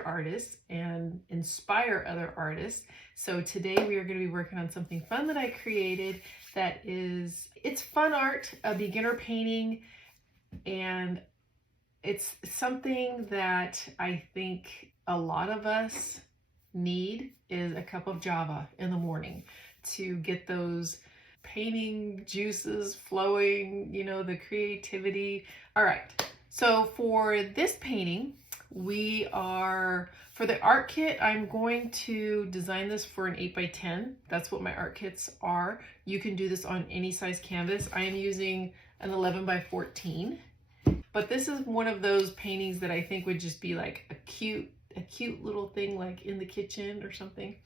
other artists and inspire other artists. So today we are going to be working on something fun that I created that it's fun art, a beginner painting, and it's something that I think a lot of us need is a cup of Java in the morning to get those painting juices flowing, you know, the creativity. All right, so for this painting, for the art kit, I'm going to design this for an 8x10. That's what my art kits are. You can do this on any size canvas. I am using an 11x14, but this is one of those paintings that I think would just be like a cute little thing like in the kitchen or something.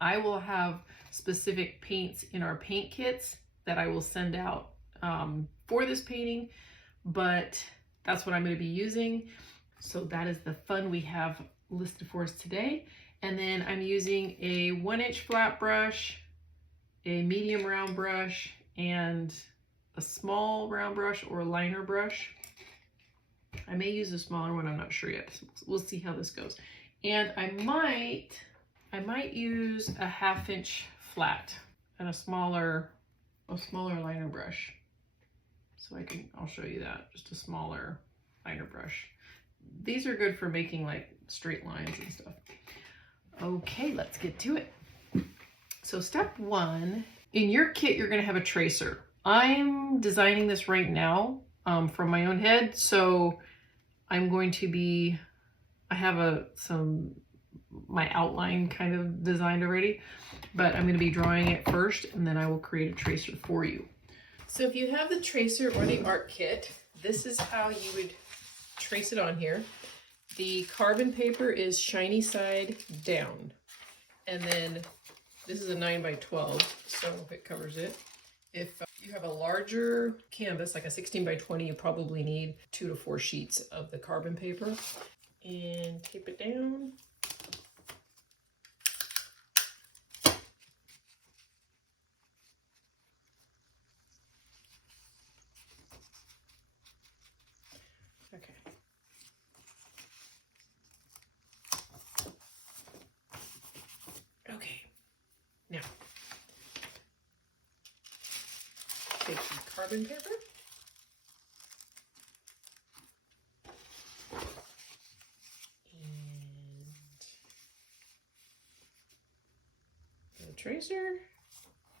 I will have specific paints in our paint kits that I will send out for this painting, but that's what I'm going to be using. So that is the fun we have listed for us today. And then I'm using a 1-inch flat brush, a medium round brush, and a small round brush or liner brush. I may use a smaller one, I'm not sure yet. So we'll see how this goes. And I might use a 1/2-inch flat and a smaller liner brush. So I'll show you that, just a smaller liner brush. These are good for making like straight lines and stuff. Okay, let's get to it. So step one, in your kit, you're gonna have a tracer. I'm designing this right now from my own head. So I'm going to be, I have my outline kind of designed already, but I'm going to be drawing it first and then I will create a tracer for you. So if you have the tracer or the art kit, this is how you would trace it on here. The carbon paper is shiny side down. And then this is a 9x12, so it covers it. If you have a larger canvas, like a 16x20, you probably need 2 to 4 sheets of the carbon paper. And tape it down. Okay. Okay. Now, take the carbon paper. And the tracer.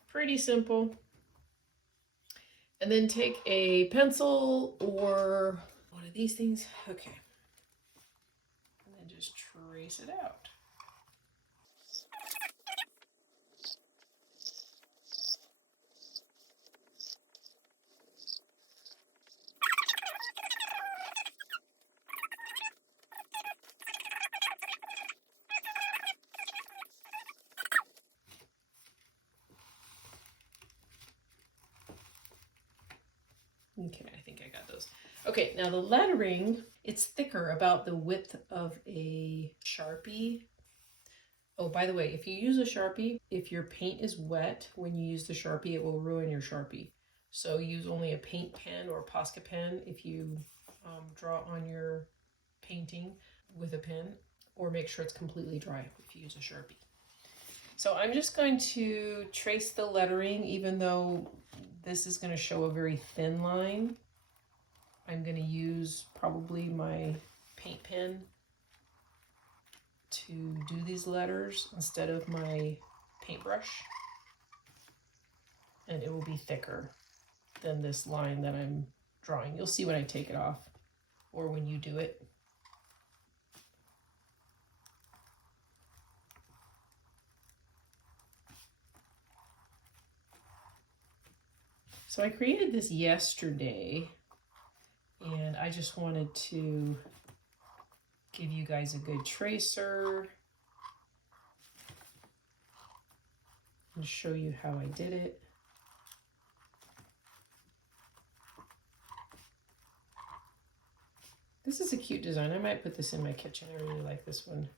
Pretty simple. And then take a pencil or one of these things. Okay. And then just trace it out. Okay, I think I got those. Okay, now the lettering, it's thicker, about the width of a Sharpie. Oh, by the way, if you use a Sharpie, if your paint is wet, when you use the Sharpie, it will ruin your Sharpie. So use only a paint pen or a Posca pen if you draw on your painting with a pen, or make sure it's completely dry if you use a Sharpie. So I'm just going to trace the lettering, even though this is going to show a very thin line. I'm going to use probably my paint pen to do these letters instead of my paintbrush. And it will be thicker than this line that I'm drawing. You'll see when I take it off or when you do it. So I created this yesterday, and I just wanted to give you guys a good tracer and show you how I did it. This is a cute design. I might put this in my kitchen. I really like this one.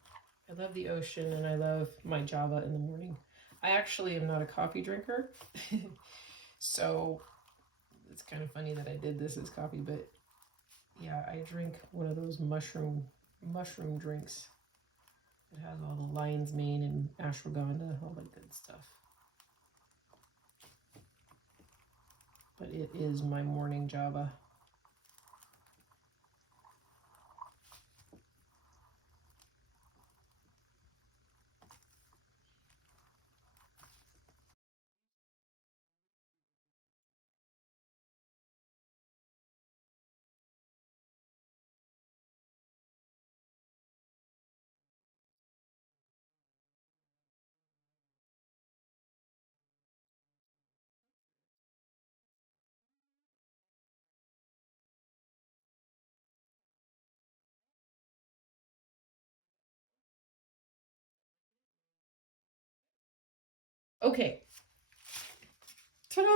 I love the ocean and I love my Java in the morning. I actually am not a coffee drinker. So it's kind of funny that I did this as coffee, but yeah, I drink one of those mushroom drinks It has all the lion's mane and ashwagandha, all that good stuff. But it is my morning Java. Okay. Ta-da!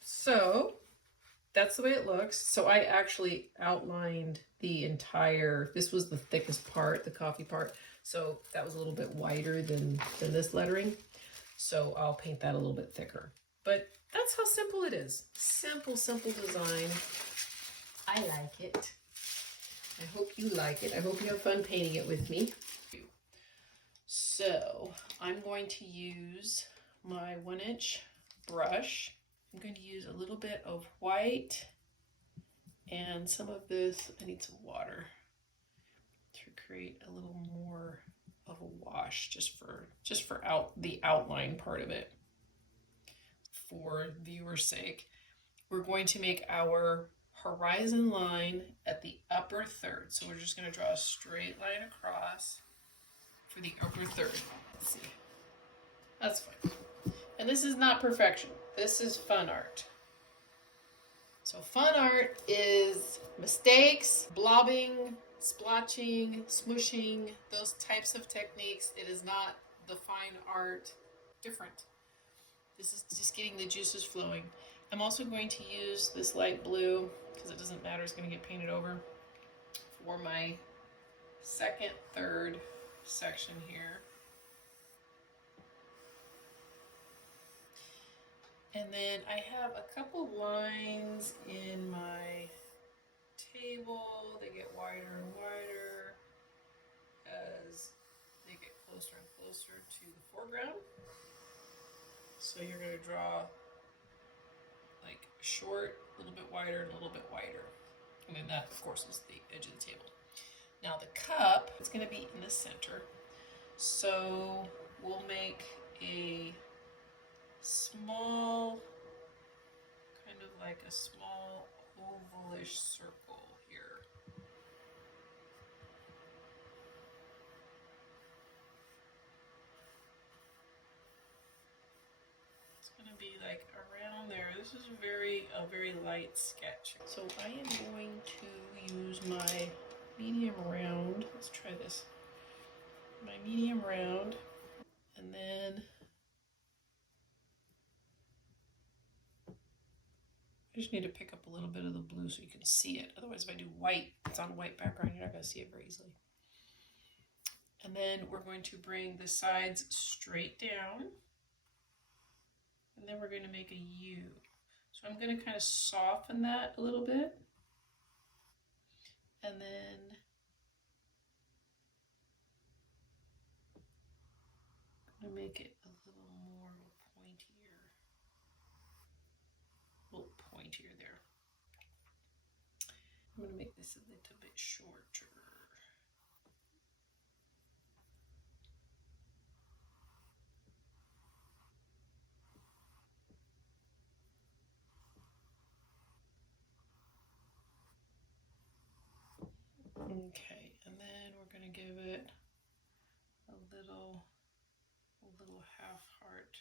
So that's the way it looks. So I actually outlined the entire, this was the thickest part, the coffee part. So that was a little bit wider than this lettering. So I'll paint that a little bit thicker. But that's how simple it is. Simple, simple design. I like it. I hope you like it. I hope you have fun painting it with me. So I'm going to use my 1-inch brush. I'm going to use a little bit of white and some of this. I need some water to create a little more of a wash, just for the outline part of it. For viewers' sake, we're going to make our horizon line at the upper third. So we're just going to draw a straight line across for the upper third. Let's see. That's fine. And this is not perfection. This is fun art. So fun art is mistakes, blobbing, splotching, smushing, those types of techniques. It is not the fine art. Different. This is just getting the juices flowing. I'm also going to use this light blue, because it doesn't matter, it's going to get painted over, for my second, third section here. And then I have a couple lines in my table. They get wider and wider as they get closer and closer to the foreground. So you're going to draw like short, a little bit wider, and a little bit wider. And then that, of course, is the edge of the table. Now the cup is going to be in the center. So we'll make a small, kind of like a small ovalish circle here. It's going to be like around there. This is a very light sketch. So I am going to use my medium round. Let's try this. My medium round, and then I just need to pick up a little bit of the blue so you can see it. Otherwise, if I do white, it's on a white background, you're not going to see it very easily. And then we're going to bring the sides straight down. And then we're going to make a U. So I'm going to kind of soften that a little bit. And then I'm going to make it a little more pointier there. I'm going to make this a little bit shorter. Okay, and then we're going to give it a little half heart.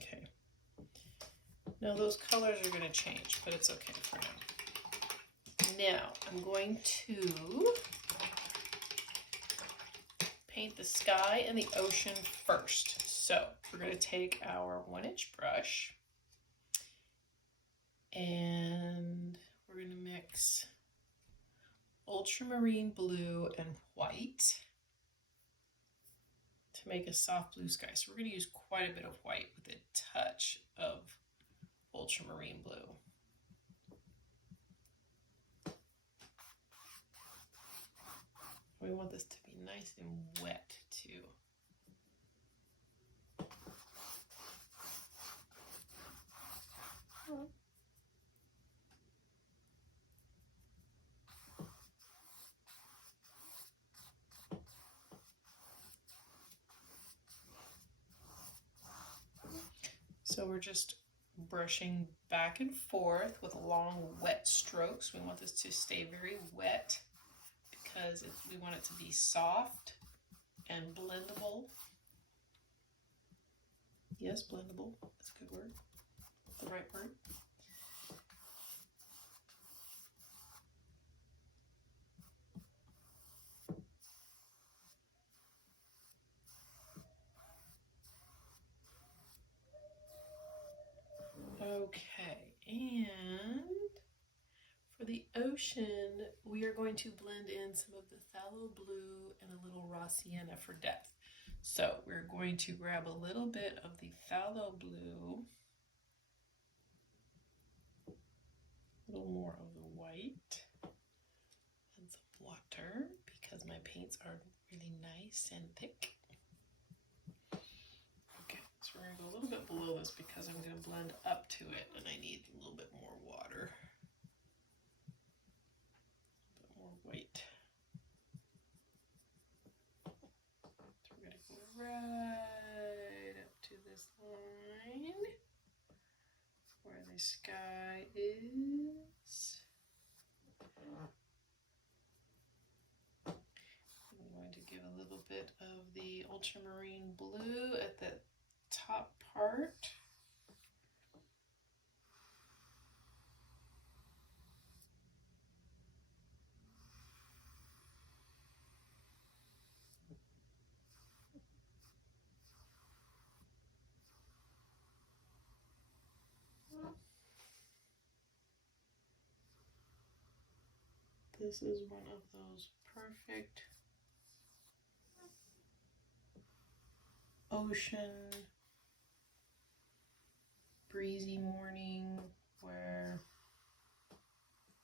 Okay. Now those colors are going to change, but it's okay for now. Now I'm going to paint the sky and the ocean first. So we're going to take our 1-inch brush and we're going to mix ultramarine blue and white to make a soft blue sky. So we're going to use quite a bit of white with a touch of ultramarine blue. We want this to be nice and wet too. So we're just brushing back and forth with long wet strokes. We want this to stay very wet because we want it to be soft and blendable. Yes, blendable, that's a good word, the right word. Okay, and for the ocean, we are going to blend in some of the phthalo blue and a little raw sienna for depth. So we're going to grab a little bit of the phthalo blue, a little more of the white, and some water because my paints are really nice and thick. Okay, so we're going to go a little bit below this because I'm going to blend up to it and I need a little bit more water. A bit more white. So we're going to go right up to this line where the sky is. I'm going to give a little bit of the ultramarine blue at the top part. This is one of those perfect ocean breezy morning where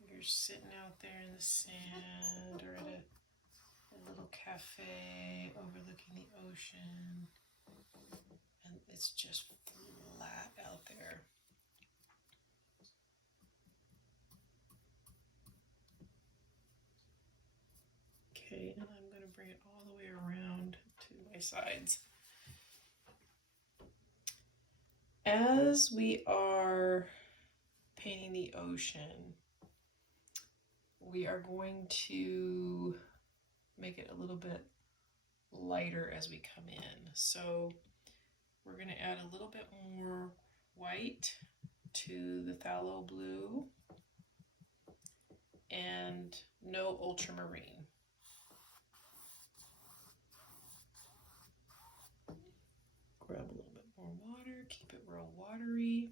you're sitting out there in the sand or at a little cafe overlooking the ocean and it's just flat out there. Okay, and I'm going to bring it all the way around to my sides. As we are painting the ocean, we are going to make it a little bit lighter as we come in. So we're going to add a little bit more white to the phthalo blue and no ultramarine. Grab a little bit more water, keep it real watery.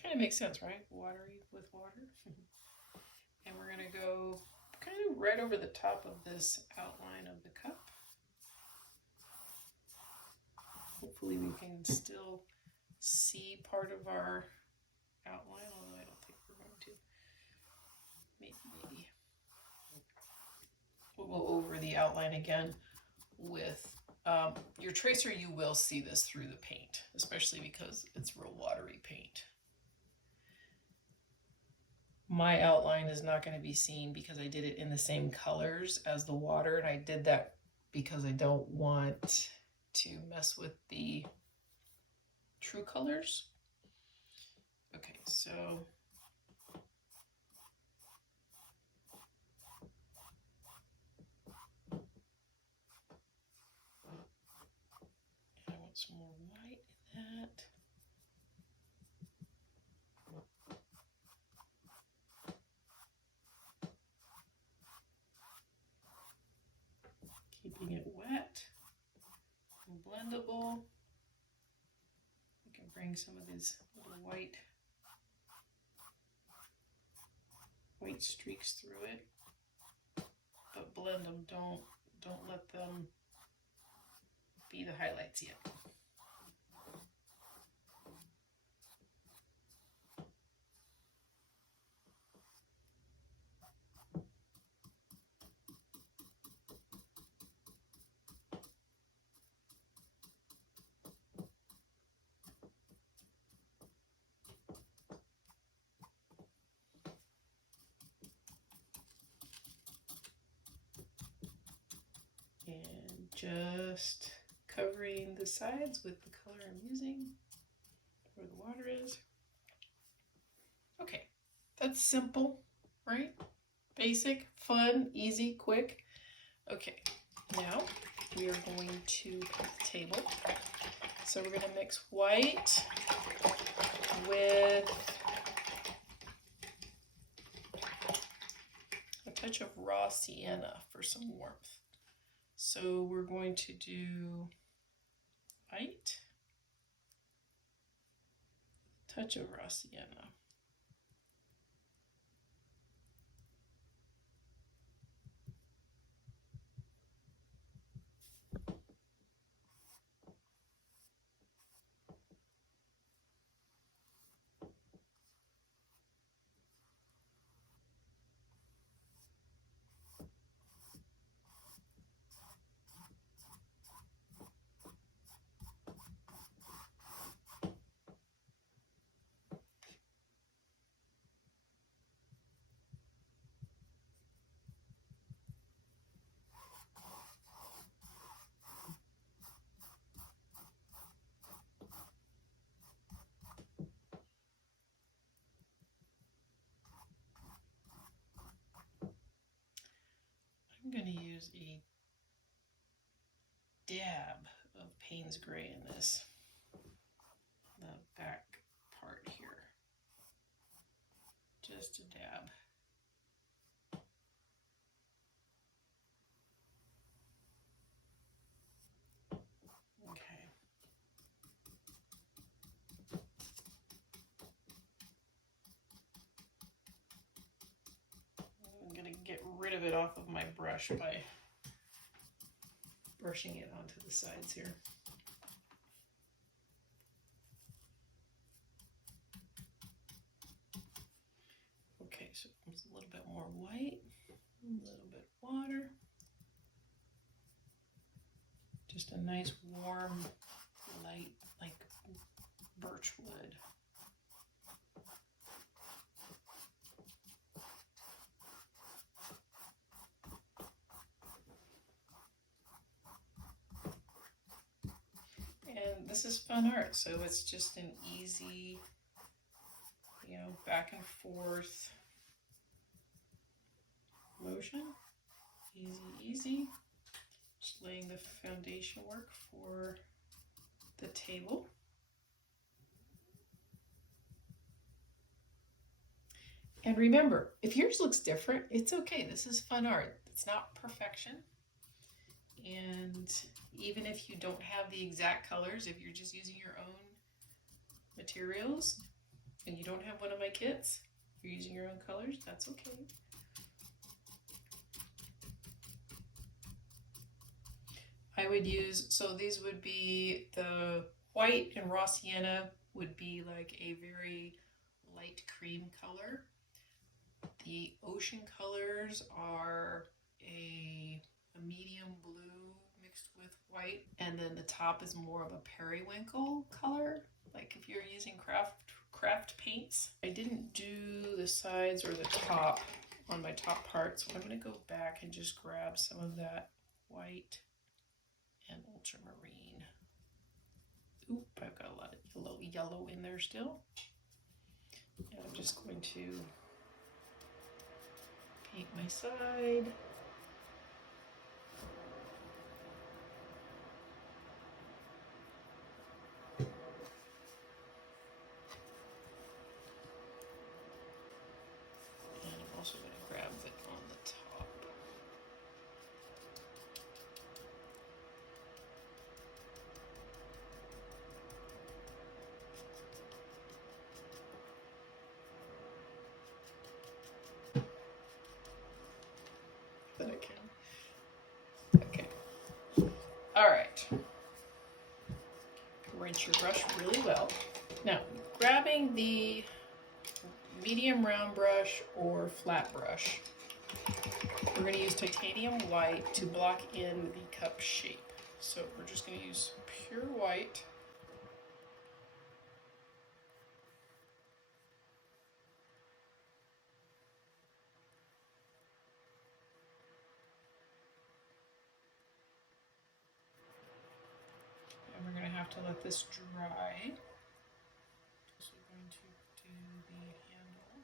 Kind of makes sense, right? Watery with water. And we're going to go kind of right over the top of this outline of the cup. Hopefully we can still see part of our outline, although I don't think we're going to. Maybe. We'll go over the outline again with your tracer. You will see this through the paint, especially because it's real watery paint. My outline is not going to be seen because I did it in the same colors as the water, and I did that because I don't want to mess with the true colors. Okay, so I want some more white in that. Keeping it wet and blendable. We can bring some of these little white streaks through it, but blend them. Don't let them be the highlights yet. just covering the sides with the color I'm using where the water is. Okay, that's simple, right? Basic, fun, easy, quick. Okay, now we are going to put the table. So we're going to mix white with a touch of raw sienna for some warmth. So we're going to do white, touch of raw sienna. I'm going to use a dab of Payne's Gray in this, the back part here, just a dab. Okay. I'm going to get rid of it off of my brush by brushing it onto the sides here. Okay, so it's a little bit more white, a little bit water. Just a nice warm light like birch wood. And this is fun art, so it's just an easy, you know, back and forth motion. Easy, easy. Just laying the foundation work for the table. And remember, if yours looks different, it's okay. This is fun art. It's not perfection. And even if you don't have the exact colors, if you're just using your own materials and you don't have one of my kits, you're using your own colors, that's okay. I would use, so these would be the white and raw sienna would be like a very light cream color. The ocean colors are a medium blue mixed with white, and then the top is more of a periwinkle color, like if you're using craft paints. I didn't do the sides or the top on my top part, so I'm going to go back and just grab some of that white and ultramarine. Oop, I've got a lot of yellow in there still. And I'm just going to paint my side. And I'm also going to grab it on the top. That I can. Okay. All right. Rinse your brush really well. Now, grabbing the medium round brush or flat brush, we're going to use titanium white to block in the cup shape. So we're just going to use pure white. to let this dry. So we're going to do the handle.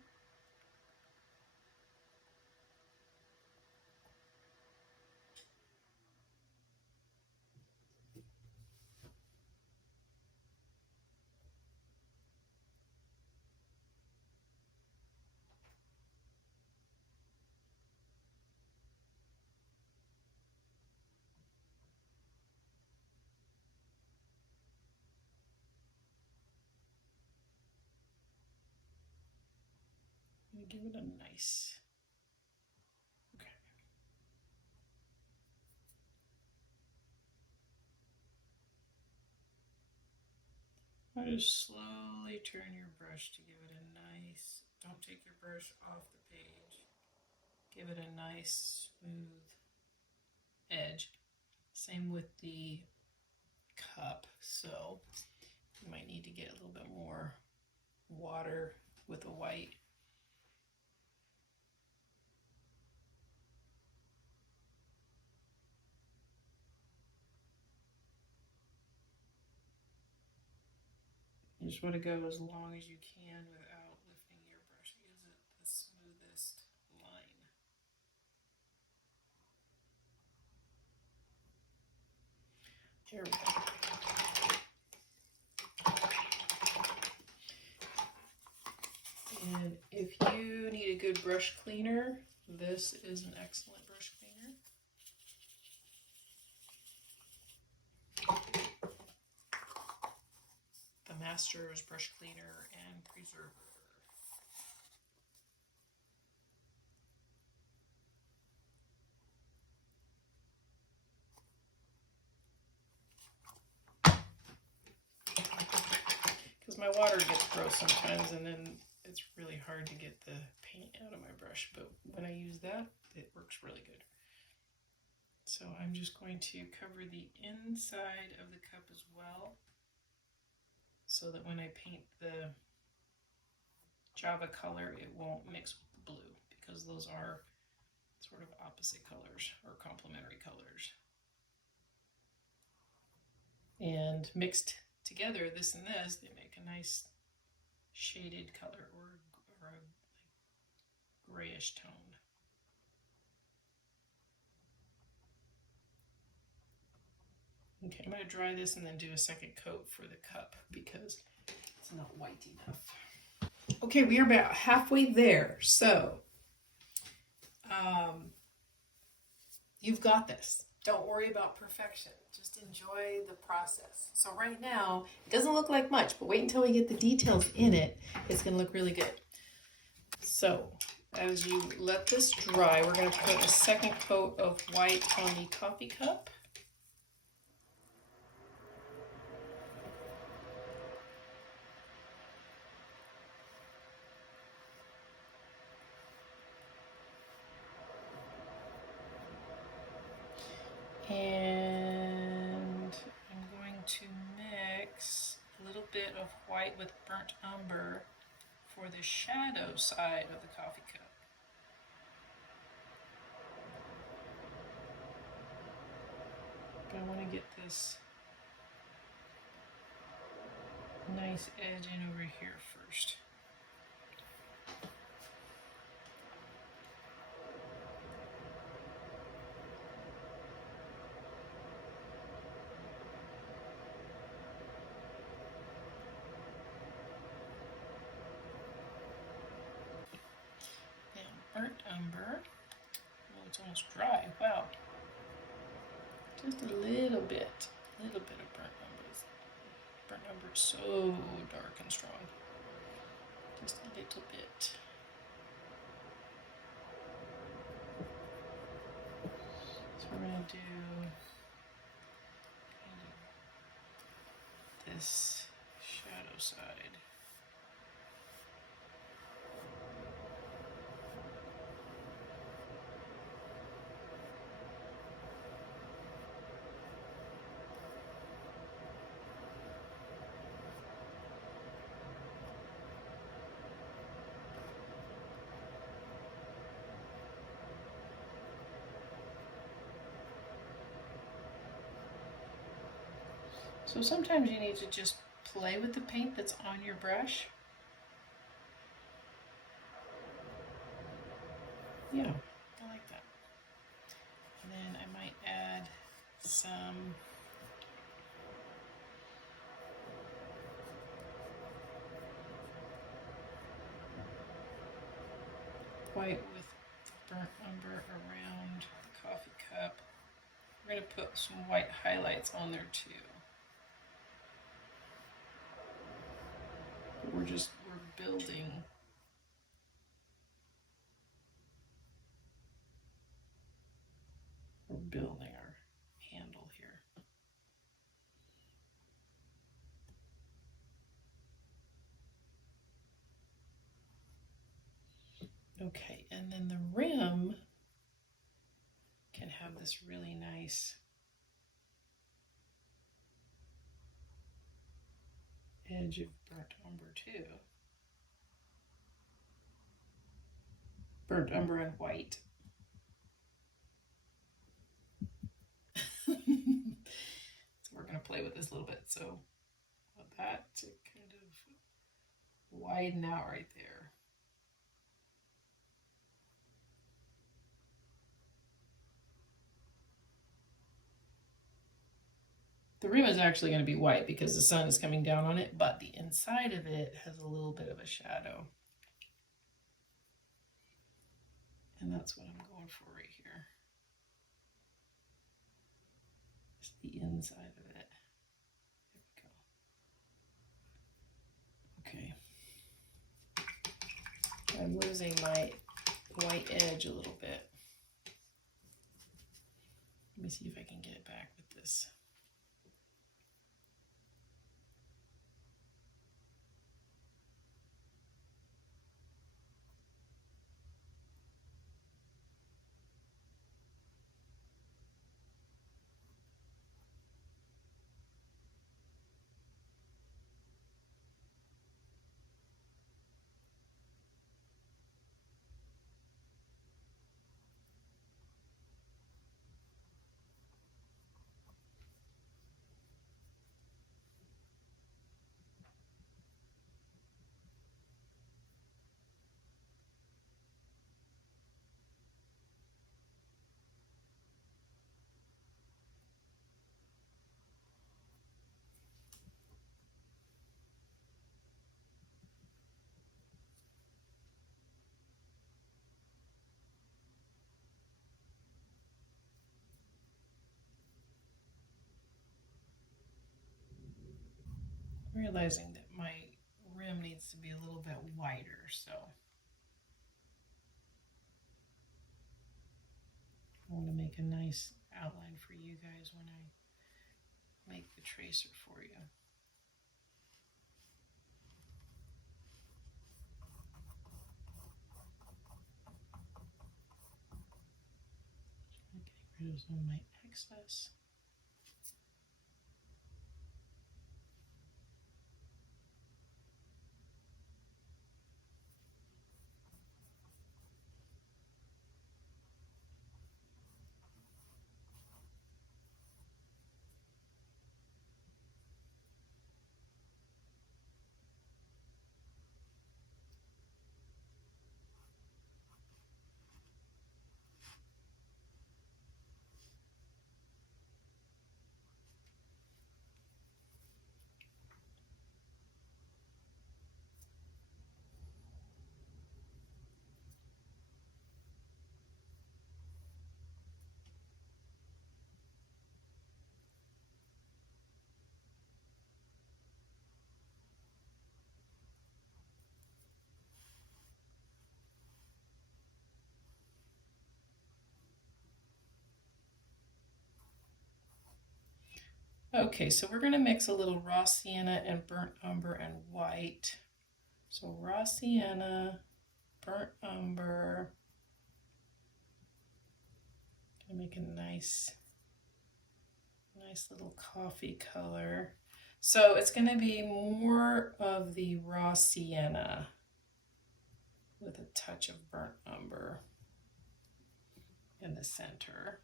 I'm gonna give it a nice, okay. Now just slowly turn your brush to give it a nice, don't take your brush off the page. Give it a nice smooth edge. Same with the cup, so you might need to get a little bit more water with the white. You just want to go as long as you can without lifting your brush. It gives it the smoothest line. Here we go. And if you need a good brush cleaner, this is an excellent brush cleaner. The Masters brush cleaner and preserver. Because my water gets gross sometimes, and then it's really hard to get the paint out of my brush, but when I use that, it works really good. So I'm just going to cover the inside of the cup as well, so that when I paint the Java color, it won't mix with the blue, because those are sort of opposite colors or complementary colors. And mixed together, this and this, they make a nice shaded color, or a grayish tone. Okay, I'm going to dry this and then do a second coat for the cup because it's not white enough. Okay, we are about halfway there, so you've got this. Don't worry about perfection. Just enjoy the process. So right now, it doesn't look like much, but wait until we get the details in it. It's going to look really good. So as you let this dry, we're going to put a second coat of white on the coffee cup. And I'm going to mix a little bit of white with burnt umber for the shadow side of the coffee cup. But I want to get this nice edge in over here first. Burnt umber. Oh, it's almost dry. Wow. Just a little bit of burnt umber. Burnt umber is so dark and strong. Just a little bit. So we're going to do kind of this shadow side. So sometimes you need to just play with the paint that's on your brush. Yeah, I like that. And then I might add some white with burnt umber around the coffee cup. We're going to put some white highlights on there too. We're building. We're building our handle here. Okay, and then the rim can have this really nice edge of burnt umber too. Burnt umber and white. So we're going to play with this a little bit. So want that to kind of widen out right there. The rim is actually going to be white because the sun is coming down on it, but the inside of it has a little bit of a shadow. And that's what I'm going for right here. Just the inside of it. There we go. Okay. I'm losing my white edge a little bit. Let me see if I can get it back with this. Realizing that my rim needs to be a little bit wider, so I want to make a nice outline for you guys when I make the tracer for you. Getting rid of some of my excess. Okay, so we're going to mix a little raw sienna and burnt umber and white. So raw sienna, burnt umber. Gonna make a nice little coffee color. So it's going to be more of the raw sienna with a touch of burnt umber in the center.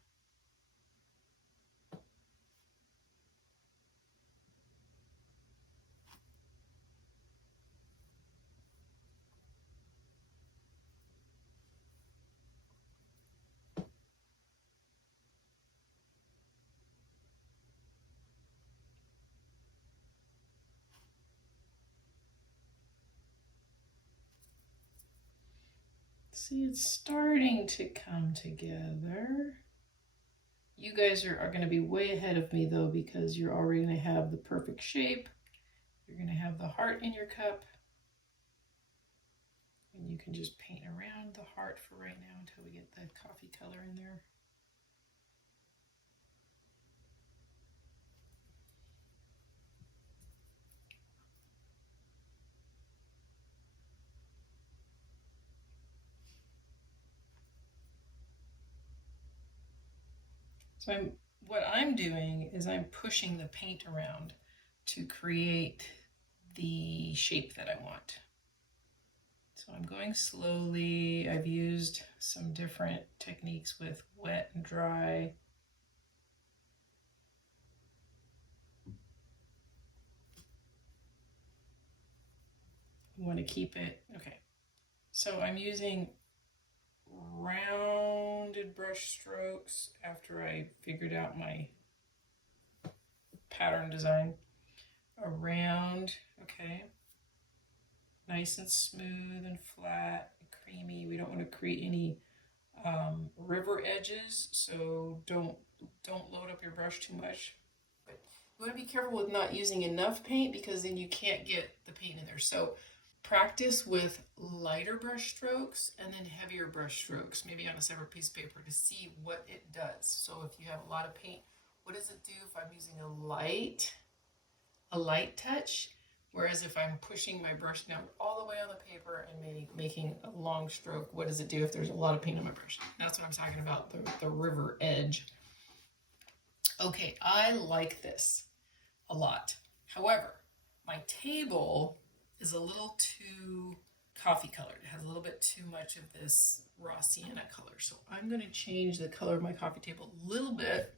See, it's starting to come together. You guys are going to be way ahead of me though, because you're already going to have the perfect shape. You're going to have the heart in your cup. And you can just paint around the heart for right now until we get the coffee color in there. So what I'm doing is I'm pushing the paint around to create the shape that I want. So I'm going slowly. I've used some different techniques with wet and dry. You want to keep it, okay. So I'm using rounded brush strokes after I figured out my pattern design. Around, okay. Nice and smooth and flat and creamy. We don't want to create any river edges, so don't load up your brush too much. But you want to be careful with not using enough paint, because then you can't get the paint in there. So practice with lighter brush strokes and then heavier brush strokes, maybe on a separate piece of paper, to see what it does. So if you have a lot of paint, what does it do if I'm using a light touch? Whereas if I'm pushing my brush down all the way on the paper and maybe making a long stroke, what does it do if there's a lot of paint on my brush? That's what I'm talking about, the river edge. Okay, I like this a lot. However, my table is a little too coffee colored. It has a little bit too much of this raw sienna color. So I'm going to change the color of my coffee table a little bit.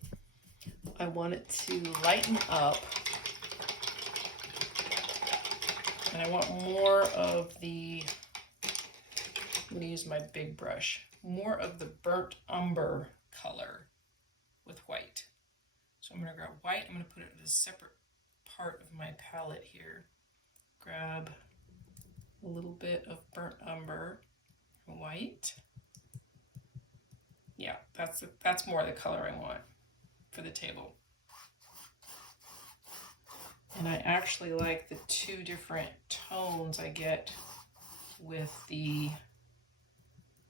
I want it to lighten up. And I want more of the, I'm going to use my big brush, more of the burnt umber color with white. So I'm going to grab white, I'm going to put it in a separate part of my palette here. Grab a little bit of burnt umber, white. Yeah, that's more the color I want for the table. And I actually like the two different tones I get with the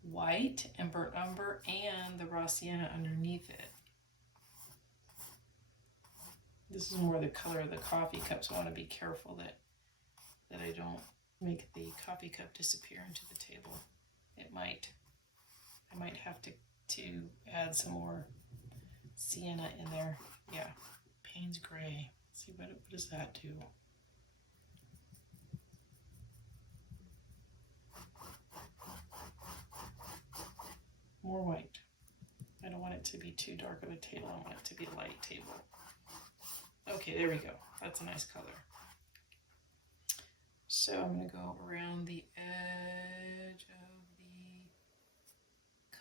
white and burnt umber and the raw sienna underneath it. This is more the color of the coffee cup, so I want to be careful that I don't make the coffee cup disappear into the table. I might have to add some more sienna in there. Yeah, Payne's Gray. Let's see, what does that do? More white. I don't want it to be too dark of a table. I want it to be a light table. Okay, there we go. That's a nice color. So I'm going to go around the edge of the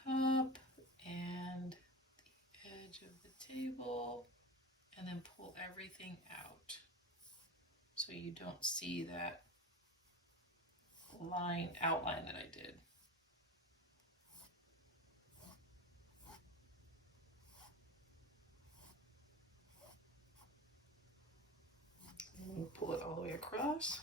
cup and the edge of the table, and then pull everything out so you don't see that outline that I did. And we'll pull it all the way across.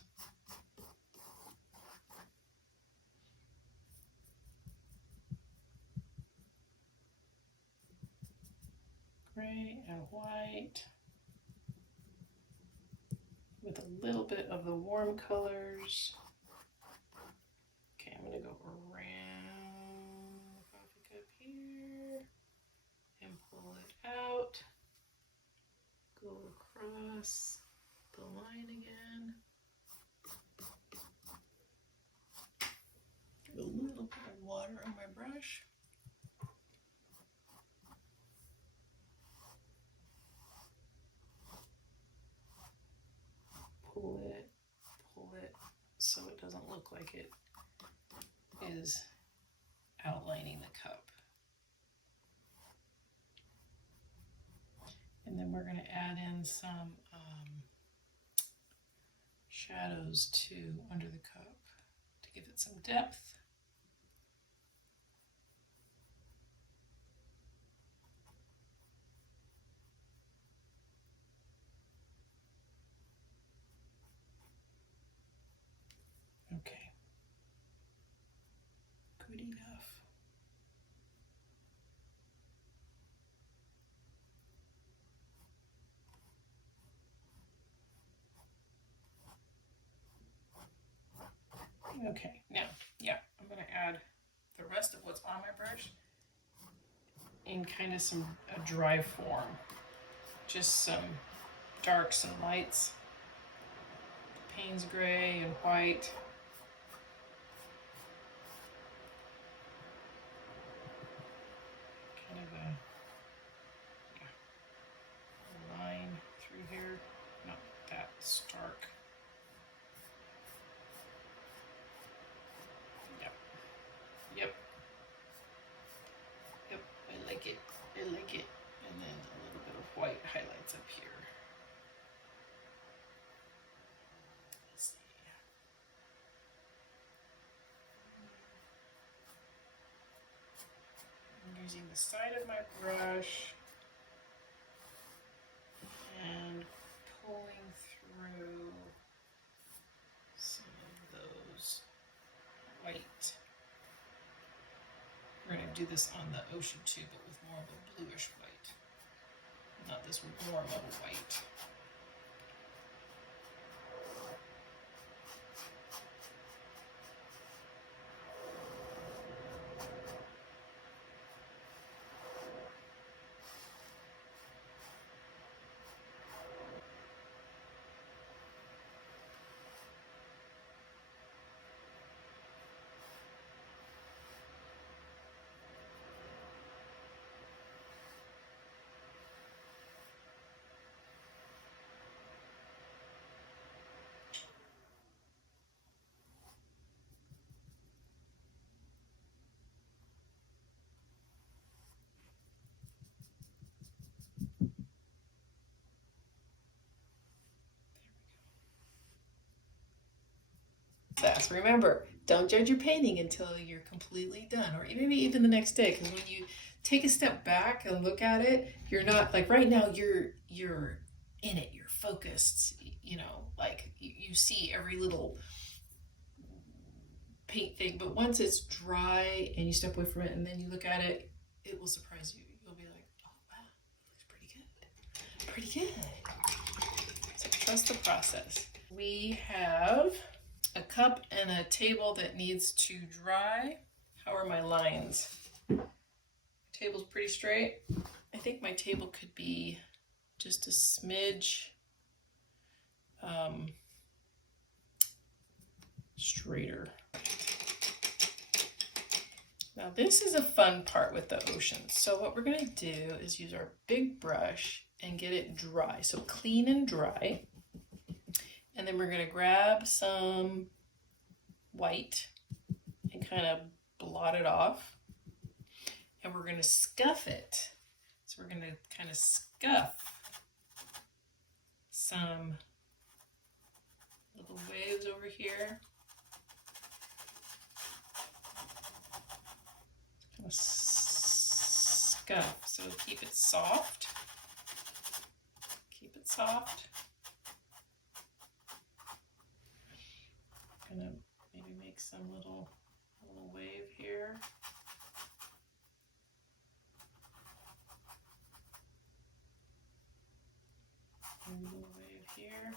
Gray and white with a little bit of the warm colors. Okay, I'm going to go around the coffee cup here and pull it out. Go across the line again. A little bit of water on my brush. Pull it so it doesn't look like it is outlining the cup. And then we're going to add in some shadows too under the cup to give it some depth. good enough. Okay, now, yeah, I'm going to add the rest of what's on my brush in kind of a dry form. Just some darks and lights, Payne's gray and white. Kind of a line through here, not that stark. Yep. I like it. I like it. And then a little bit of white highlights up here. Let's see. I'm using the side of my brush and pulling through some of those white. We're going to do this on the ocean too, but with more of a bluish white. Not this warm of a white. Class. Remember, don't judge your painting until you're completely done, or maybe even the next day, because when you take a step back and look at it, you're not like right now you're in it, you're focused, you know, like you see every little paint thing, but once it's dry and you step away from it and then you look at it, it will surprise you. You'll be like, oh wow, it looks pretty good. So trust the process. We have a cup and a table that needs to dry. How are my lines? Table's pretty straight. I think my table could be just a smidge straighter. Now this is a fun part with the ocean. So what we're gonna do is use our big brush and get it dry. So clean and dry. And then we're going to grab some white and kind of blot it off. And we're going to scuff it. So we're going to kind of scuff some little waves over here. Kind of scuff. So keep it soft. Keep it soft. Gonna maybe make some little wave here. Maybe a little wave here.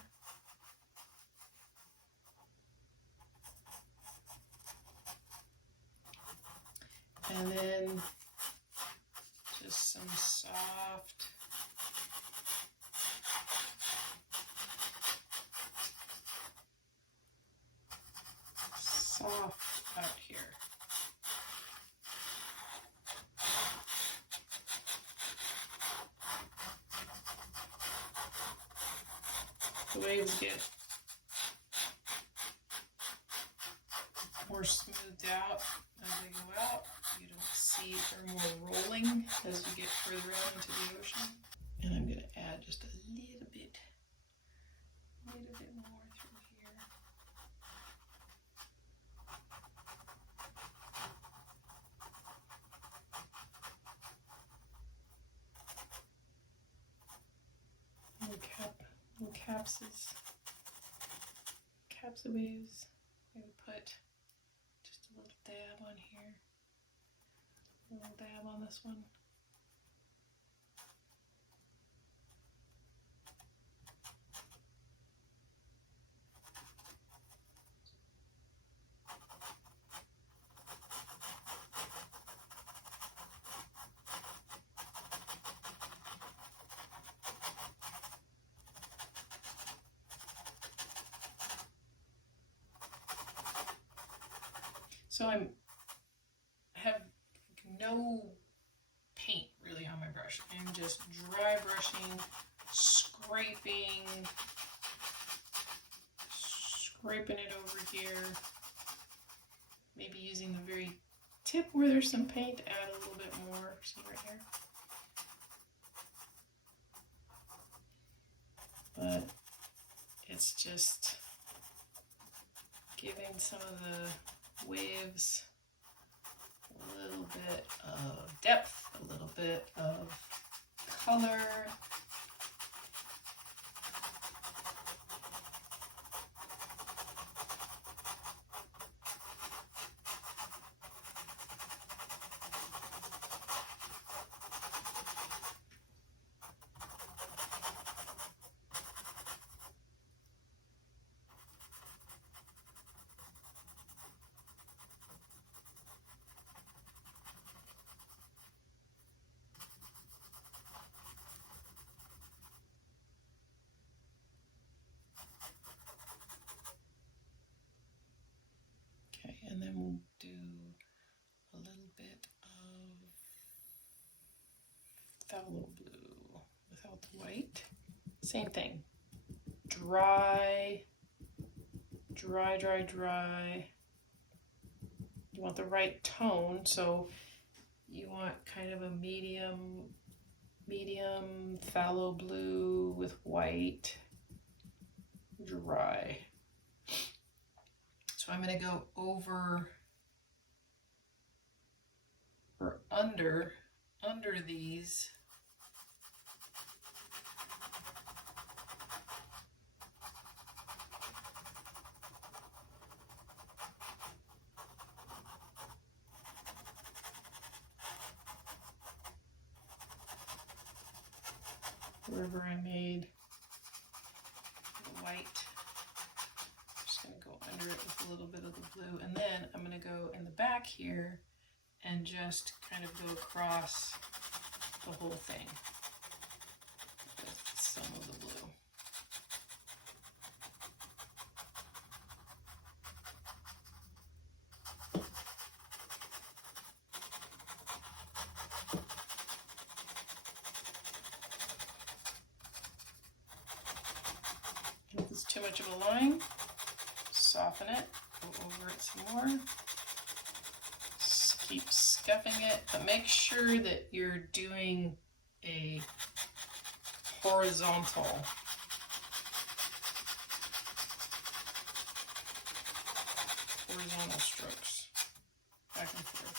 And then just some soft out here. The waves get more smoothed out as they go out. You don't see they're more rolling as you get further out into the ocean. And I'm going to add just a little bit more through here. Little caps of waves. I'm going to put just a little dab on here. on this one. So I have no paint really on my brush. I'm just dry brushing, scraping it over here. Maybe using the very tip where there's some paint to add a little bit more. See right here? But it's just giving some of the waves a little bit of depth, a little bit of color. And then we'll do a little bit of phthalo blue without the white. Same thing. Dry, dry, dry, dry. You want the right tone, so you want kind of a medium phthalo blue with white. Dry. So I'm going to go over or under these. Wherever I made the white. Under it with a little bit of the blue, and then I'm going to go in the back here and just kind of go across the whole thing with some of the blue. If it's too much of a line, soften it, go over it some more, keep scuffing it, but make sure that you're doing a horizontal strokes, back and forth.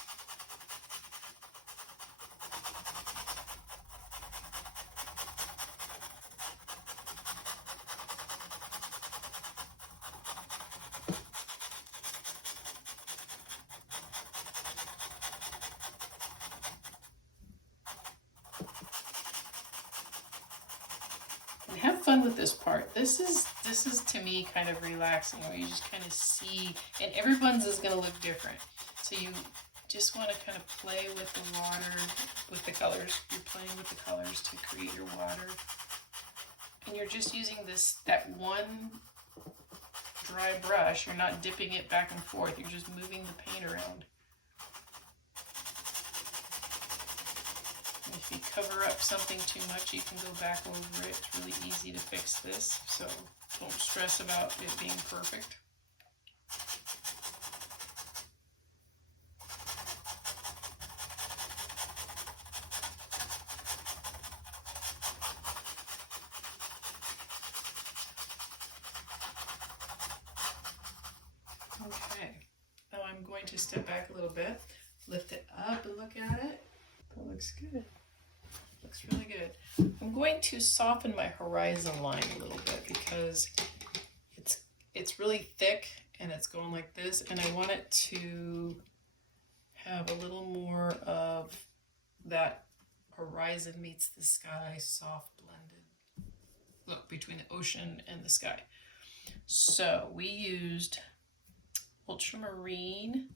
Have fun with this part. This is to me kind of relaxing, where you just kind of see, and everyone's is going to look different. So you just want to kind of play with the water, with the colors. You're playing with the colors to create your water, and you're just using that one dry brush. You're not dipping it back and forth. You're just moving the paint around. If you cover up something too much, you can go back over it. It's really easy to fix this, so don't stress about it being perfect. Okay, now I'm going to step back a little bit, lift it up and look at it. That looks good. Looks really good. I'm going to soften my horizon line a little bit because it's really thick and it's going like this, and I want it to have a little more of that horizon meets the sky, soft blended look between the ocean and the sky. So we used ultramarine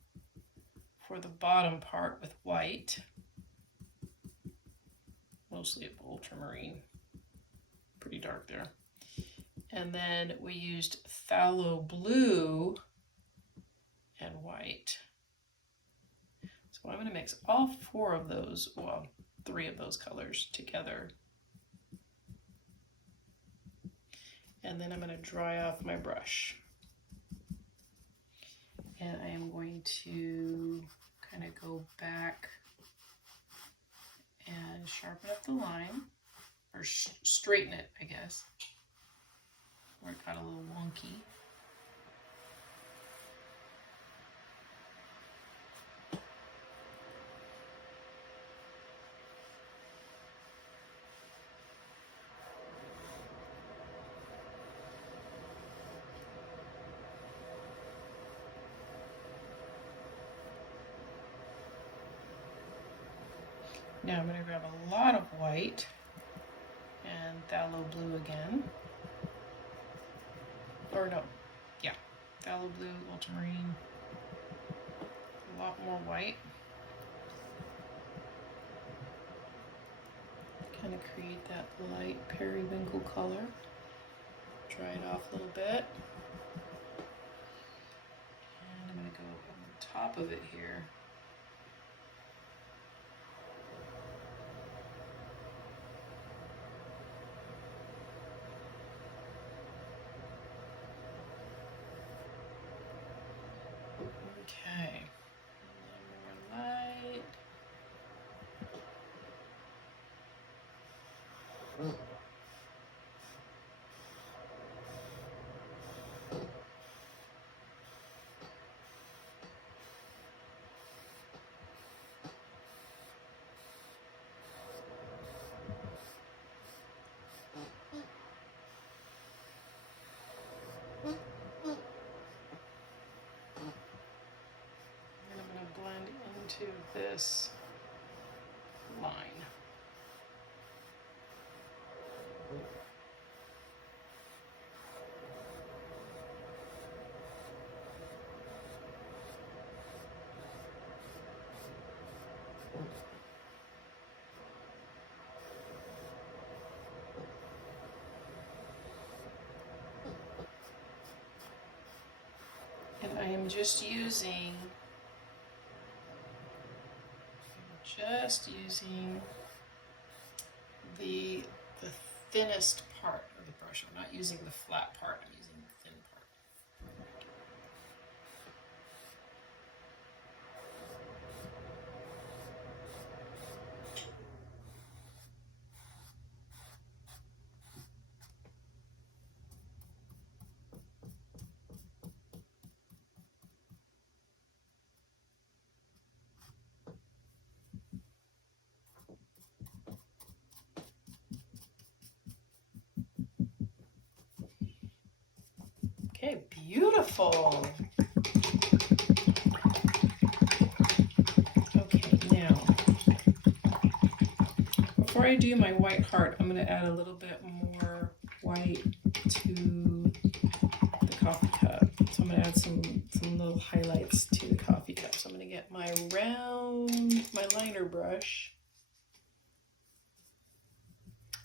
for the bottom part with white, mostly ultramarine, pretty dark there. And then we used phthalo blue and white. So I'm going to mix all four of those, well, three of those colors together. And then I'm going to dry off my brush. And I am going to kind of go back and sharpen up the line, or straighten it, I guess, where it got a little wonky. Now I'm going to grab a lot of white and phthalo blue again. Or no, yeah, phthalo blue, ultramarine, a lot more white. Kind of create that light periwinkle color. Dry it off a little bit. And I'm going to go on the top of it here. Okay, a little more light. And I'm going to blend into this line. And I am just using the thinnest part of the brush. I'm not using the flat part, I'm using the thin part. Okay, beautiful. Okay, now, before I do my white heart, I'm going to add a little bit more white to the coffee cup. So I'm going to add some little highlights to the coffee cup. So I'm going to get my liner brush.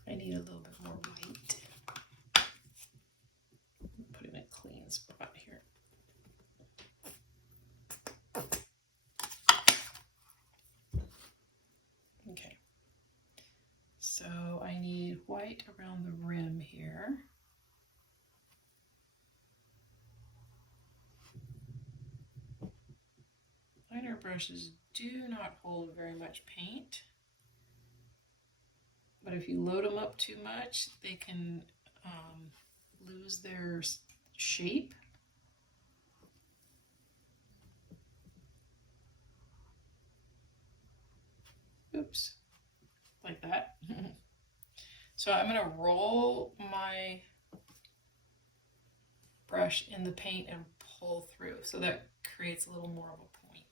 I need a little bit more white. Put it in a clean spot here. Okay. So I need white around the rim here. Liner brushes do not hold very much paint, but if you load them up too much, they can lose their shape. Oops, like that. So I'm going to roll my brush in the paint and pull through, so that creates a little more of a point.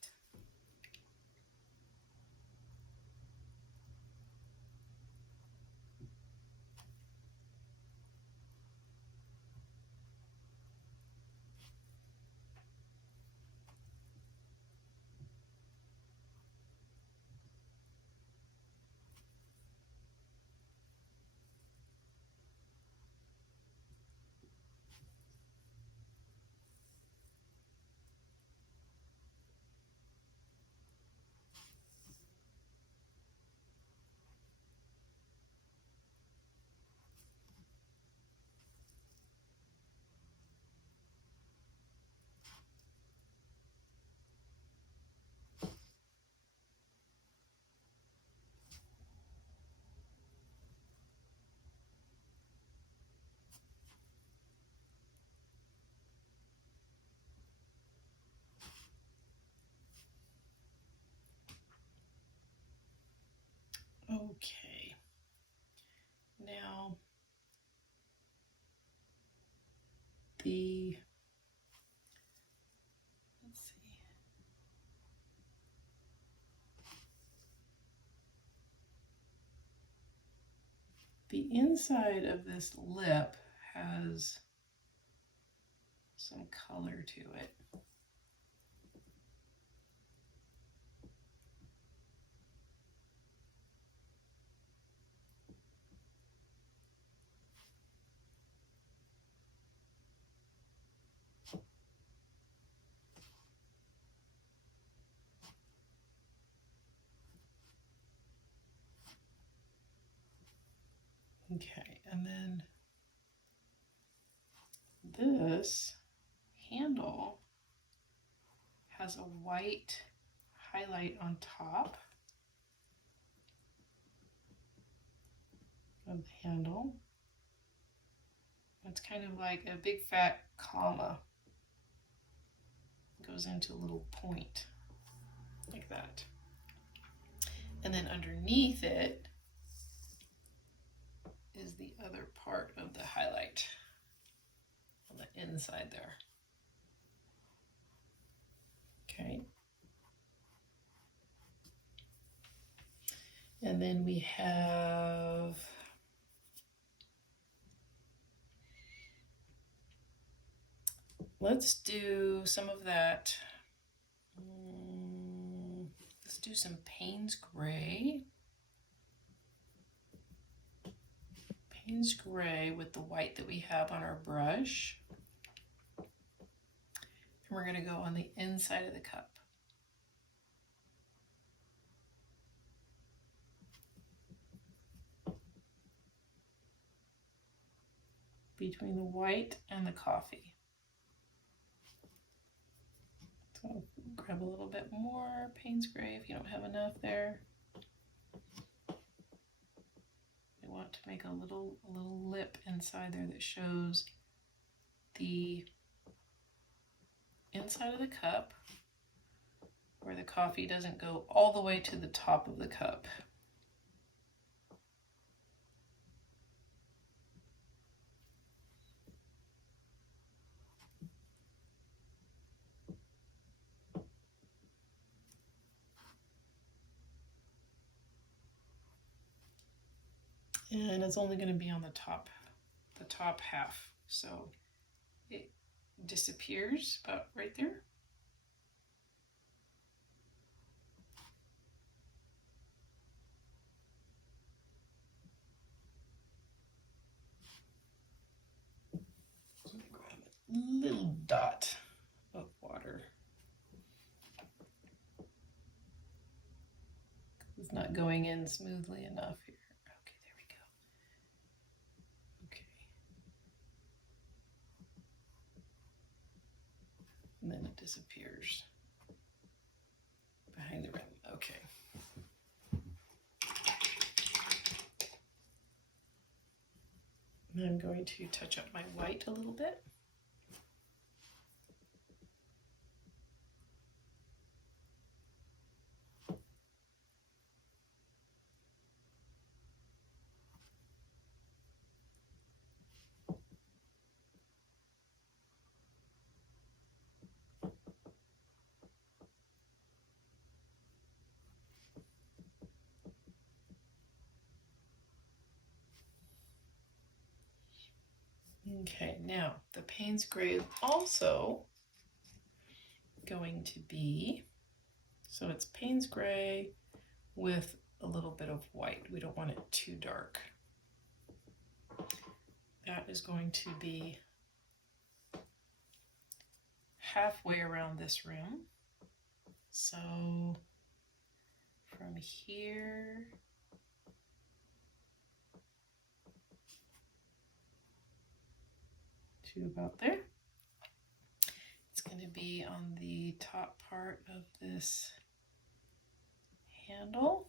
The inside of this lip has some color to it. Okay, and then this handle has a white highlight on top of the handle. It's kind of like a big fat comma. It goes into a little point like that. And then underneath it is the other part of the highlight on the inside there. Okay. And then we have let's do some of that. Let's do some Payne's Gray. Payne's Gray with the white that we have on our brush. And we're going to go on the inside of the cup. Between the white and the coffee. So grab a little bit more Payne's Gray if you don't have enough there. We want to make a little lip inside there that shows the inside of the cup where the coffee doesn't go all the way to the top of the cup. And it's only going to be on the top half, so it disappears about right there. So I'm going to grab a little dot of water. It's not going in smoothly enough here. And then it disappears behind the rim. Okay. And I'm going to touch up my white a little bit. Okay, now the Payne's Gray is also going to be, so it's Payne's Gray with a little bit of white. We don't want it too dark. That is going to be halfway around this rim. So from here to about there. It's going to be on the top part of this handle.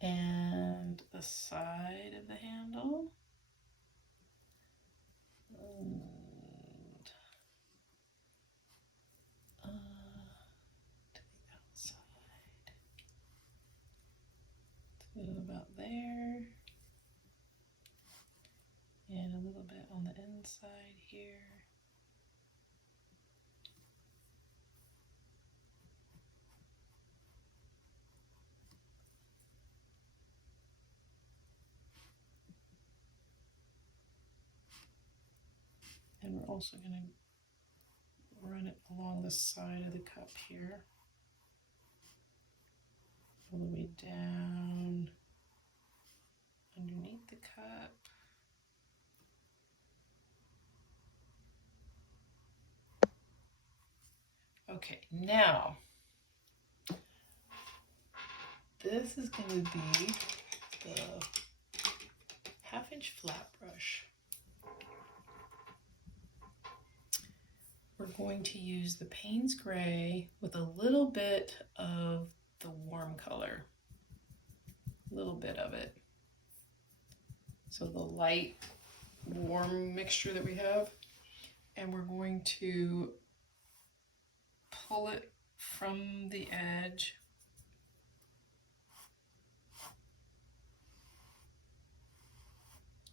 And the side of the handle. And to the outside. To about there. And a little bit on the inside here. And we're also going to run it along the side of the cup here, all the way down underneath the cup. Okay, now this is going to be the 1/2-inch flat brush. We're going to use the Payne's Gray with a little bit of the warm color, a little bit of it. So the light warm mixture that we have, and we're going to pull it from the edge.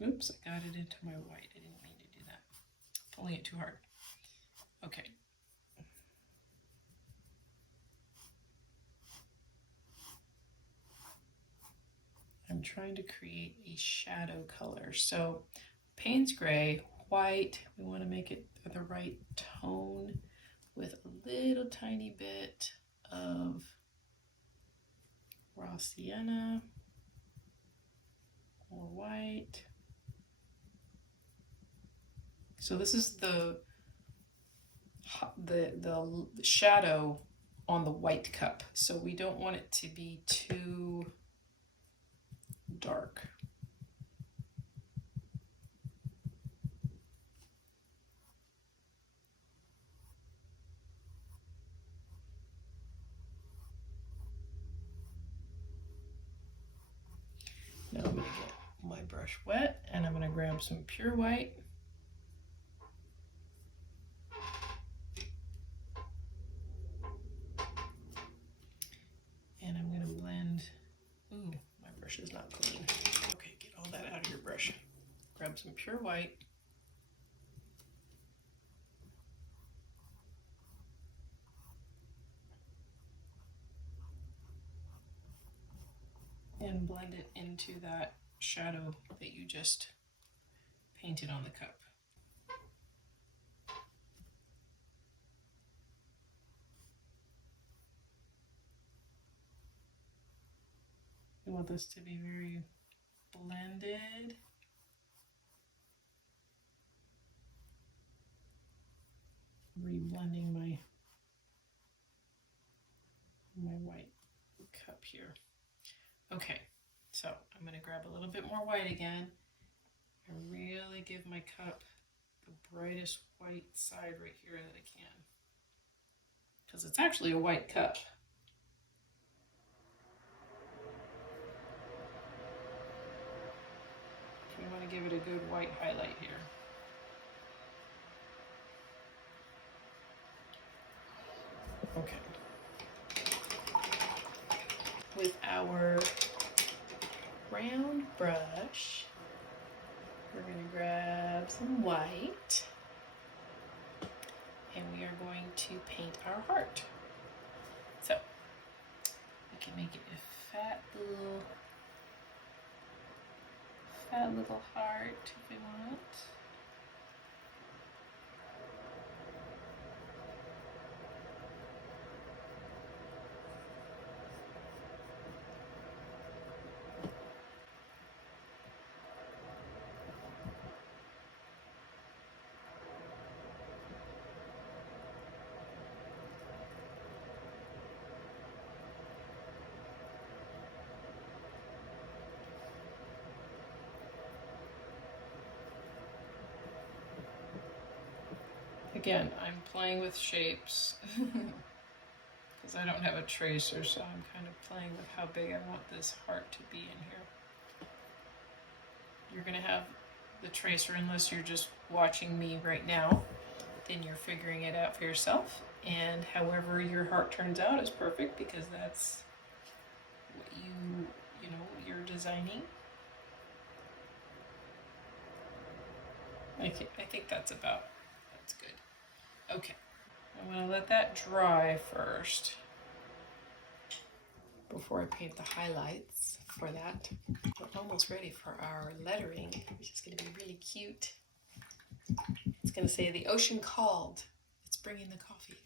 Oops, I got it into my white. I didn't mean to do that. Pulling it too hard. Okay. I'm trying to create a shadow color. So Payne's Gray, white, we want to make it the right tone with a little tiny bit of raw sienna or white. So this is the shadow on the white cup. So we don't want it to be too dark. Now I'm going to get my brush wet and I'm going to grab some pure white. And I'm going to blend, ooh, my brush is not clean. Okay, get all that out of your brush. Grab some pure white. And blend it into that shadow that you just painted on the cup. We want this to be very blended. Reblending my white cup here. Okay, so I'm going to grab a little bit more white again and really give my cup the brightest white side right here that I can, because it's actually a white cup. We want to give it a good white highlight here. Okay. With our round brush, we're going to grab some white and we are going to paint our heart. So we can make it a fat little heart if we want. Again, I'm playing with shapes because I don't have a tracer, so I'm kind of playing with how big I want this heart to be in here. You're going to have the tracer unless you're just watching me right now. Then you're figuring it out for yourself, and however your heart turns out is perfect because that's what you're designing. I think that's good. Okay, I'm going to let that dry first before I paint the highlights for that. We're almost ready for our lettering, which is going to be really cute. It's going to say the ocean called. It's bringing the coffee.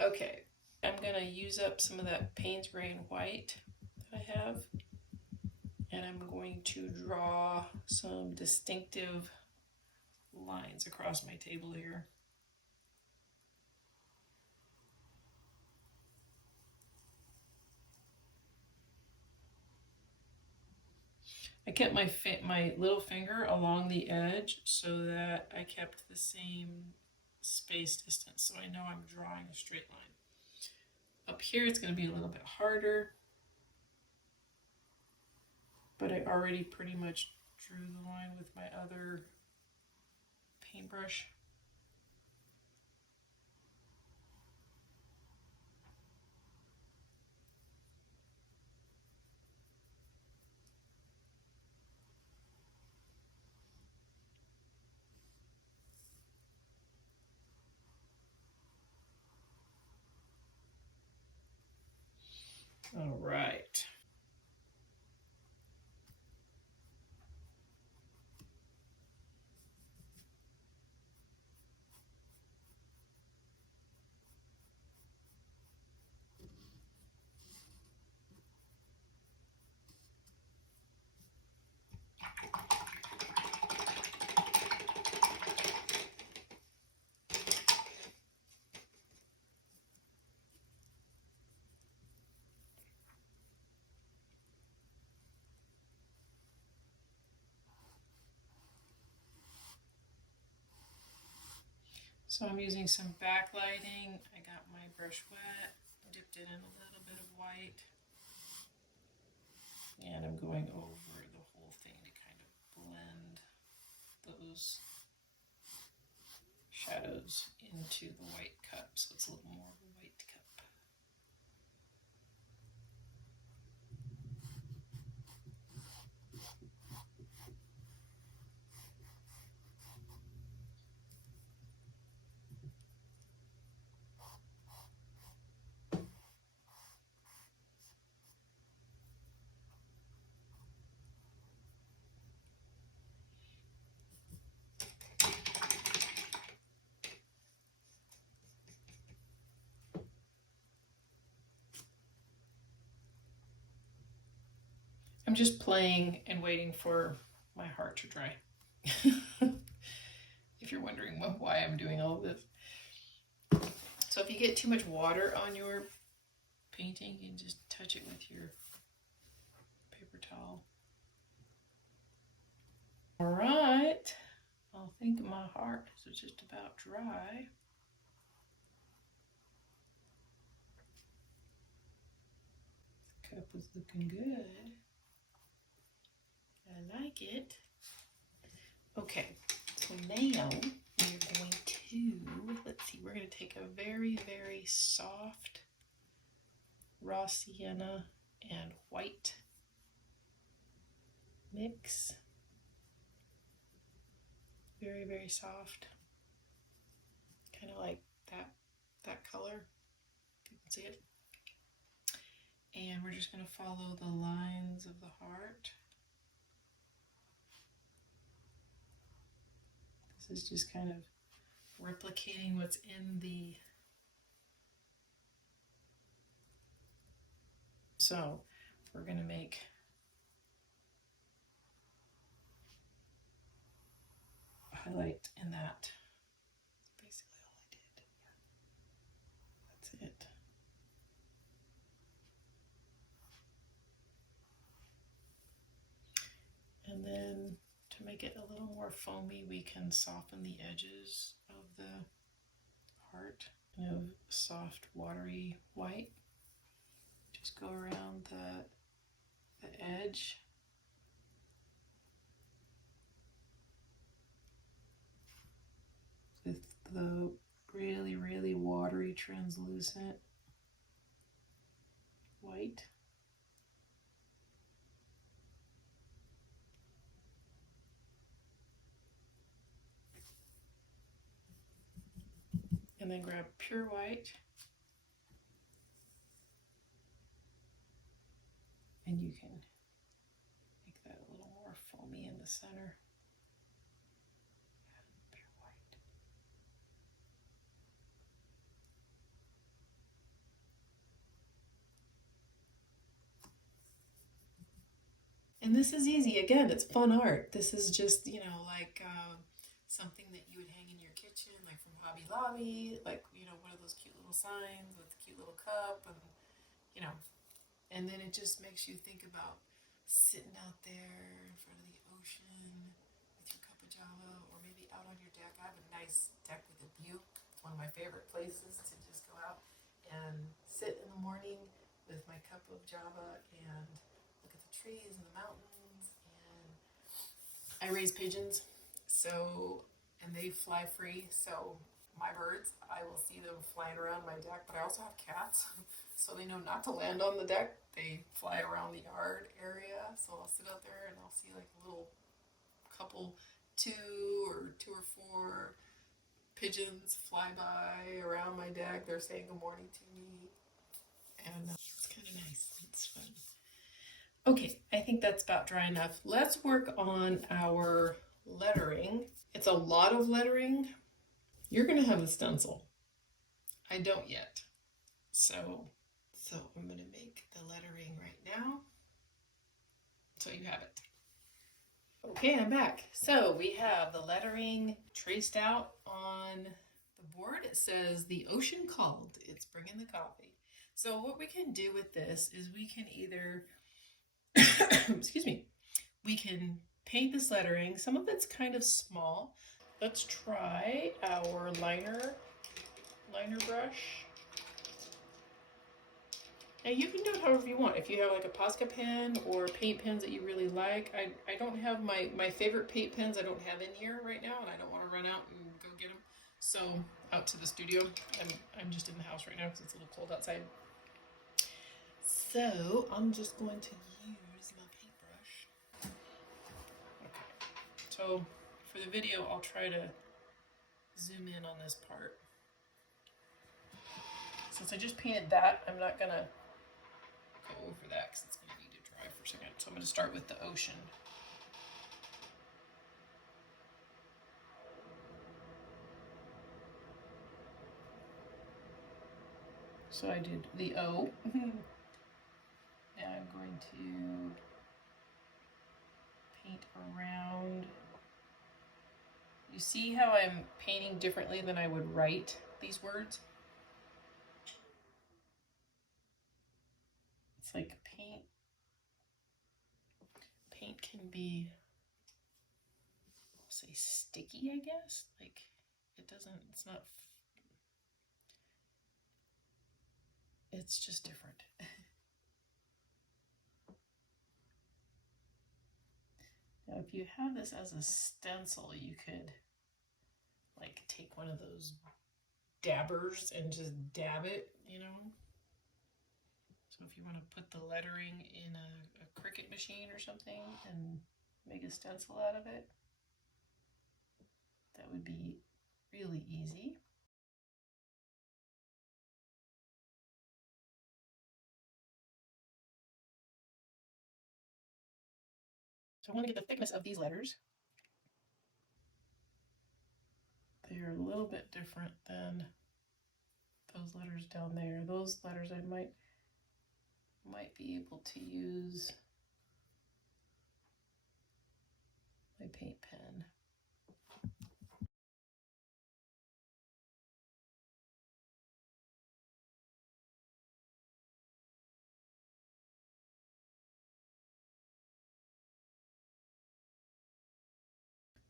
Okay, I'm going to use up some of that Payne's Gray and White that I have. And I'm going to draw some distinctive lines across my table here. I kept my little finger along the edge so that I kept the same space distance, so I know I'm drawing a straight line. Up here it's going to be a little bit harder, but I already pretty much drew the line with my other paintbrush. All right. So I'm using some backlighting. I got my brush wet, dipped it in a little bit of white, and I'm going over the whole thing to kind of blend those shadows into the white cup, so it's a little more of a white cup. I'm just playing and waiting for my heart to dry. If you're wondering why I'm doing all of this. So if you get too much water on your painting, you can just touch it with your paper towel. All right, I think my heart is just about dry. The cup is looking good. I like it. Okay, so now we're going to, let's see, we're going to take a very, very soft raw sienna and white mix. Very, very soft. Kind of like that color, if you can see it. And we're just going to follow the lines of the heart. This is just kind of replicating what's in the... So we're going to make a highlight in that. That's basically all I did. Yeah. That's it. And then to make it a little more foamy, we can soften the edges of the heart. Kind of soft, watery white. Just go around the edge. With the really, really watery, translucent white. And then grab pure white. And you can make that a little more foamy in the center. And this is easy. Again, it's fun art. This is just, you know, like something that you would hang in your kitchen, like from Hobby Lobby, like, you know, one of those cute little signs with a cute little cup, and, you know, and then it just makes you think about sitting out there in front of the ocean with your cup of java, or maybe out on your deck. I have a nice deck with a view. It's one of my favorite places to just go out and sit in the morning with my cup of java and look at the trees and the mountains. And I raise pigeons, so, and they fly free, so my birds, I will see them flying around my deck. But I also have cats, so they know not to land on the deck. They fly around the yard area, so I'll sit out there and I'll see like a little couple, two or four pigeons fly by around my deck. They're saying good morning to me, and it's kind of nice. It's fun. Okay, I think that's about dry enough. Let's work on our lettering. It's a lot of lettering. You're gonna have a stencil. I don't yet. So I'm gonna make the lettering right now, so you have it. Okay, I'm back. So we have the lettering traced out on the board. It says, "The ocean called, it's bringing the coffee." So what we can do with this is we can either, excuse me, we can paint this lettering. Some of it's kind of small. Let's try our liner brush. And you can do it however you want. If you have like a Posca pen or paint pens that you really like. I don't have my favorite paint pens. I don't have in here right now, and I don't want to run out and go get them. So out to the studio. I'm just in the house right now because it's a little cold outside. So I'm just going to use my paintbrush. Okay. So for the video, I'll try to zoom in on this part. Since I just painted that, I'm not gonna go over that because it's going to need to dry for a second. So I'm going to start with the ocean. So I did the O. Now I'm going to paint around. You see how I'm painting differently than I would write these words? It's like paint can be, I'll say, sticky, I guess. Like it's not, it's just different. Now, if you have this as a stencil, you could like take one of those dabbers and just dab it, you know. So if you want to put the lettering in a Cricut machine or something and make a stencil out of it, that would be really easy. So I want to get the thickness of these letters. They are a little bit different than those letters down there. Those letters I might be able to use my paint pen.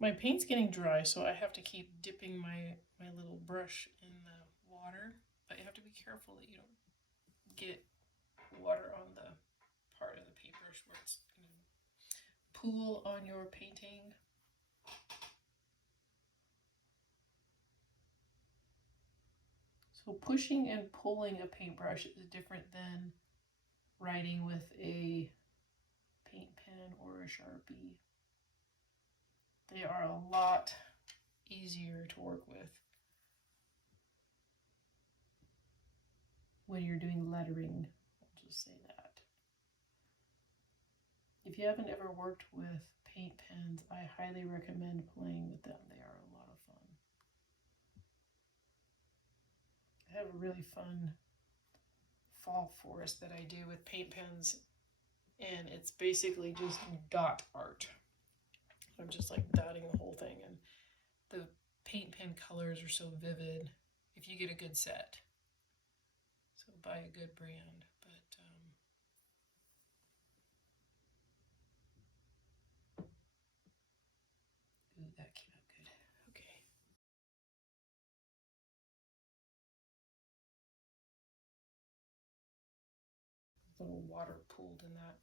My paint's getting dry, so I have to keep dipping my little brush in the water, but you have to be careful that you don't get water on the part of the paintbrush where it's going to pool on your painting. So pushing and pulling a paintbrush is different than writing with a paint pen or a Sharpie. They are a lot easier to work with when you're doing lettering. I'll just say that. If you haven't ever worked with paint pens, I highly recommend playing with them. They are a lot of fun. I have a really fun fall forest that I do with paint pens And it's basically just dot art. I'm just like dotting the whole thing, and the paint pen colors are so vivid if you get a good set. So buy a good brand, but ooh, that came out good. Okay. A little water pooled in that.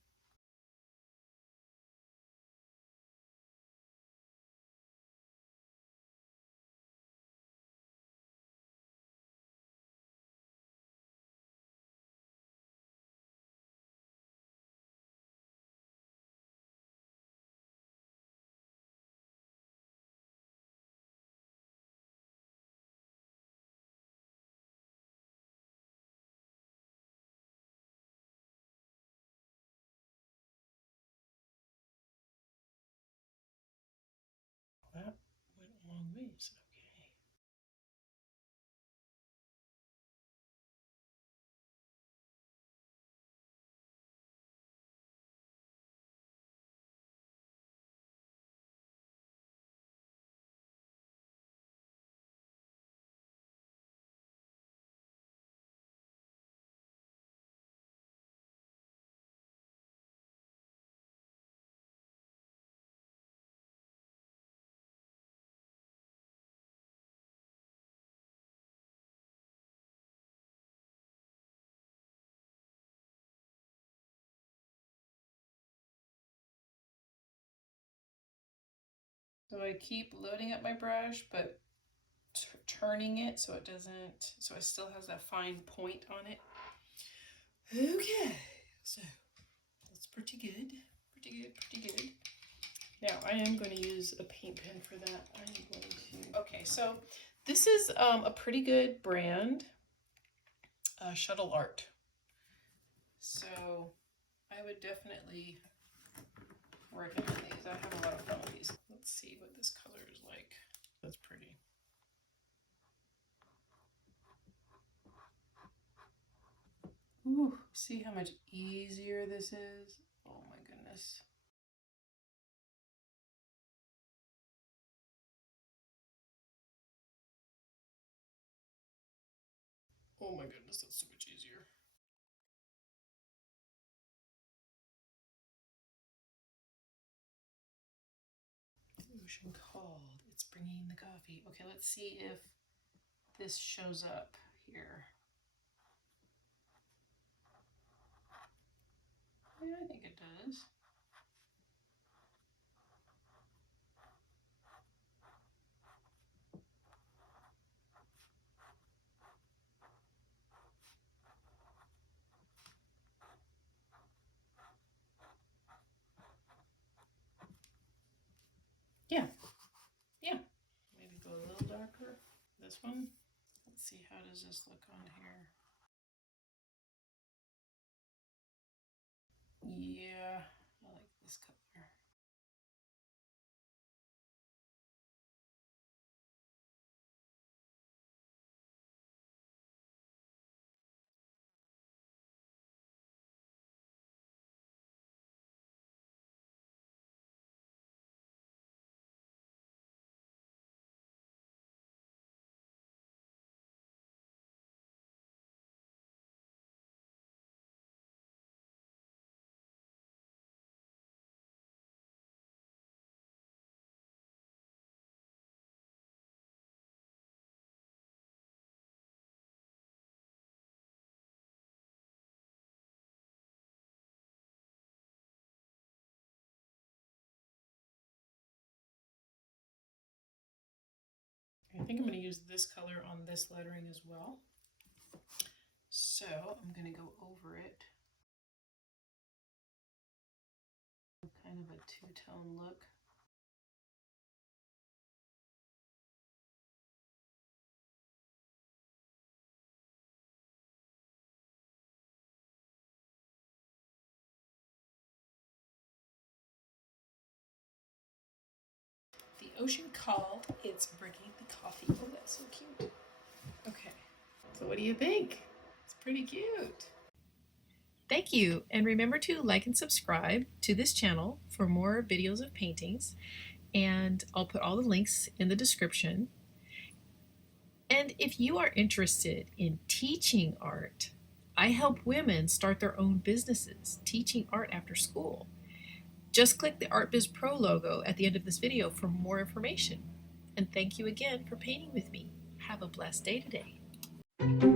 That went a long ways. Okay. So I keep loading up my brush, but turning it so it doesn't, so it still has that fine point on it. Okay, so that's pretty good, pretty good, pretty good. Now I am going to use a paint pen for that. I'm going to, okay, so this is a pretty good brand, Shuttle Art. So I would definitely recommend these. I have a lot of fun with these. Let's see what this color is like. That's pretty. Ooh, see how much easier this is? Oh my goodness. Oh my goodness, that's so much easier. The ocean called. It's bringing the coffee. Okay, let's see if this shows up here. Yeah, I think it does. Yeah, yeah. Maybe go a little darker. This one. Let's see, how does this look on here? Yeah, I like this color. I think I'm going to use this color on this lettering as well. So I'm going to go over it. Kind of a two-tone look. The ocean called, it's bringing the coffee. Oh, that's so cute. Okay, so what do you think? It's pretty cute. Thank you, and remember to like and subscribe to this channel for more videos of paintings, and I'll put all the links in the description. And if you are interested in teaching art, I help women start their own businesses teaching art after school. Just click the Art Biz Pro logo at the end of this video for more information. And thank you again for painting with me. Have a blessed day today.